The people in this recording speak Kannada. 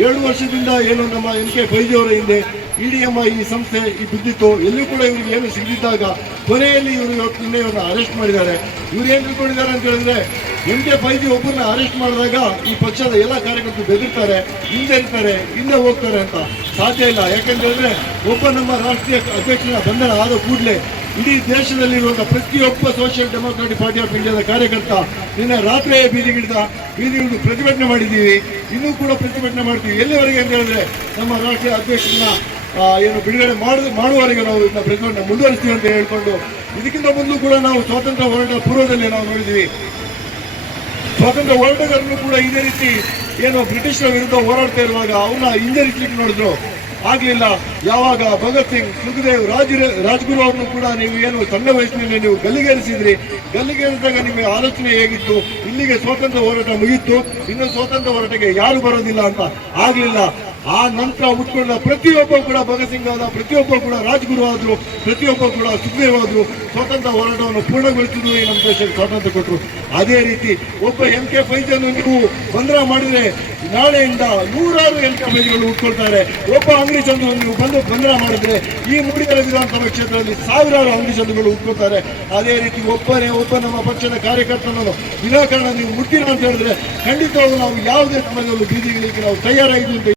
ಎರಡು ವರ್ಷದಿಂದ ಏನು ನಮ್ಮ ಎನ್ ಕೆ ಫೈಜಿಯವರ ಹಿಂದೆ ಇ ಡಿ ಎಂ ಐ ಈ ಸಂಸ್ಥೆ ಈ ಬಿದ್ದಿತ್ತು. ಎಲ್ಲೂ ಕೂಡ ಇವ್ರಿಗೆ ಏನು ಸಿಗದಿದ್ದಾಗ ಕೊನೆಯಲ್ಲಿ ಇವರು ಇವತ್ತು ನಿನ್ನೆ ಇವ್ರನ್ನ ಅರೆಸ್ಟ್ ಮಾಡಿದ್ದಾರೆ. ಇವ್ರು ಏನು ತಿಳ್ಕೊಂಡಿದ್ದಾರೆ ಅಂತ ಹೇಳಿದ್ರೆ ಎಂ ಕೆ ಫೈಜಿ ಒಬ್ಬರನ್ನ ಅರೆಸ್ಟ್ ಮಾಡಿದಾಗ ಈ ಪಕ್ಷದ ಎಲ್ಲ ಕಾರ್ಯಕರ್ತರು ಬೆದರ್ತಾರೆ ಇರ್ತಾರೆ, ಹಿಂದೆ ಹೋಗ್ತಾರೆ ಅಂತ ಸಾಧ್ಯ ಇಲ್ಲ. ಯಾಕಂತ ಹೇಳಿದ್ರೆ ಒಬ್ಬ ನಮ್ಮ ರಾಷ್ಟ್ರೀಯ ಅಧ್ಯಕ್ಷರ ಬಂಧನ ಆದ ಕೂಡಲೇ ಇಡೀ ದೇಶದಲ್ಲಿರುವಂತಹ ಪ್ರತಿಯೊಬ್ಬ ಸೋಷಿಯಲ್ ಡೆಮೋಕ್ರಾಟಿಕ್ ಪಾರ್ಟಿ ಆಫ್ ಇಂಡಿಯಾದ ಕಾರ್ಯಕರ್ತ ನಿನ್ನೆ ರಾತ್ರಿಯೇ ಬೀದಿಗಿಳಿದ ಬೀದಿಗಿಳಿದು ಪ್ರತಿಭಟನೆ ಮಾಡಿದ್ದೀವಿ. ಇನ್ನೂ ಕೂಡ ಪ್ರತಿಭಟನೆ ಮಾಡ್ತೀವಿ. ಎಲ್ಲಿವರೆಗೆ ಅಂತ ಹೇಳಿದ್ರೆ ನಮ್ಮ ರಾಷ್ಟ್ರೀಯ ಅಧ್ಯಕ್ಷರನ್ನ ಏನು ಬಿಡುಗಡೆ ಮಾಡಿದ ಮಾಡುವವರೆಗೆ ನಾವು ಇದನ್ನ ಪ್ರತಿಭಟನೆ ಮುಂದುವರಿಸ್ತೀವಿ ಅಂತ ಹೇಳ್ಕೊಂಡು, ಇದಕ್ಕಿಂತ ಮೊದಲು ಕೂಡ ನಾವು ಸ್ವಾತಂತ್ರ್ಯ ಹೋರಾಟ ಪೂರ್ವದಲ್ಲಿ ನಾವು ನೋಡಿದ್ದೀವಿ ಸ್ವಾತಂತ್ರ್ಯ ಹೋರಾಟಗಾರರು ಕೂಡ ಇದೇ ರೀತಿ ಏನು ಬ್ರಿಟಿಷರ ವಿರುದ್ಧ ಹೋರಾಡ್ತಾ ಇರುವಾಗ ಅವರ ಹಿಂದೆ ರೀತಿ ನೋಡಿದ್ರು. ಆಗ್ಲಿಲ್ಲ. ಯಾವಾಗ ಭಗತ್ ಸಿಂಗ್, ಸುಖದೇವ್, ರಾಜ, ರಾಜ್ಗುರು ಅವ್ರನ್ನು ಕೂಡ ನೀವು ಏನು ಸಣ್ಣ ವಯಸ್ಸಿನಲ್ಲಿ ನೀವು ಗಲ್ಲಿಗೇರಿಸಿದ್ರಿ. ಗಲ್ಲಿಗೇರಿಸಿದಾಗ ನಿಮಗೆ ಆಲೋಚನೆ ಹೇಗಿತ್ತು? ಇಲ್ಲಿಗೆ ಸ್ವಾತಂತ್ರ್ಯ ಹೋರಾಟ ಮುಗಿಯಿತು ಇನ್ನು ಸ್ವಾತಂತ್ರ್ಯ ಹೋರಾಟಕ್ಕೆ ಯಾರು ಬರೋದಿಲ್ಲ ಅಂತ ಆಗ್ಲಿಲ್ಲ. ಆ ನಂತರ ಉಟ್ಕೊಂಡ ಪ್ರತಿಯೊಬ್ಬ ಕೂಡ ಭಗತ್ ಸಿಂಗ್ ಆದ ಪ್ರತಿಯೊಬ್ಬ ಕೂಡ ರಾಜ್ಗುರು ಆದರು ಪ್ರತಿಯೊಬ್ಬ ಕೂಡ ಸುಖದೇವ್ ಆದ್ರು ಸ್ವಾತಂತ್ರ್ಯ ಹೋರಾಟವನ್ನು ಪೂರ್ಣಗೊಳಿಸಿದ್ರು ಈ ನಮ್ಮ ದೇಶಕ್ಕೆ ಸ್ವಾತಂತ್ರ್ಯ ಕೊಟ್ಟರು ಅದೇ ರೀತಿ ಒಬ್ಬ ಎಂ ಕೆ ಫೈಜನ್ನು ನೀವು ಬಂದ್ರ ಮಾಡಿದರೆ ನಾಳೆಯಿಂದ ನೂರಾರು ಎಂ ಕೆ ಫೈಜ್ಗಳು ಉಟ್ಕೊಳ್ತಾರೆ. ಒಬ್ಬ ಅಂಗಡಿ ಚಂದು ನೀವು ಬಂದು ಬಂದ್ರ ಮಾಡಿದ್ರೆ ಈ ಮೂಡಿಗೆರೆ ವಿಧಾನಸಭಾ ಕ್ಷೇತ್ರದಲ್ಲಿ ಸಾವಿರಾರು ಅಂಗಡಿ ಉಟ್ಕೊಳ್ತಾರೆ. ಅದೇ ರೀತಿ ಒಬ್ಬನೇ ಒಬ್ಬ ನಮ್ಮ ಪಕ್ಷದ ಕಾರ್ಯಕರ್ತನನ್ನು ವಿನಾಕಾರಣ ನೀವು ಮುಟ್ಟಿಲ್ಲ ಅಂತ ಹೇಳಿದ್ರೆ ಖಂಡಿತವಾಗೂ ನಾವು ಯಾವುದೇ ಸಮಯದಲ್ಲೂ ಬೀದಿಗಳಿಗೆ ನಾವು ತಯಾರಾಗಿದ್ದೀವಿ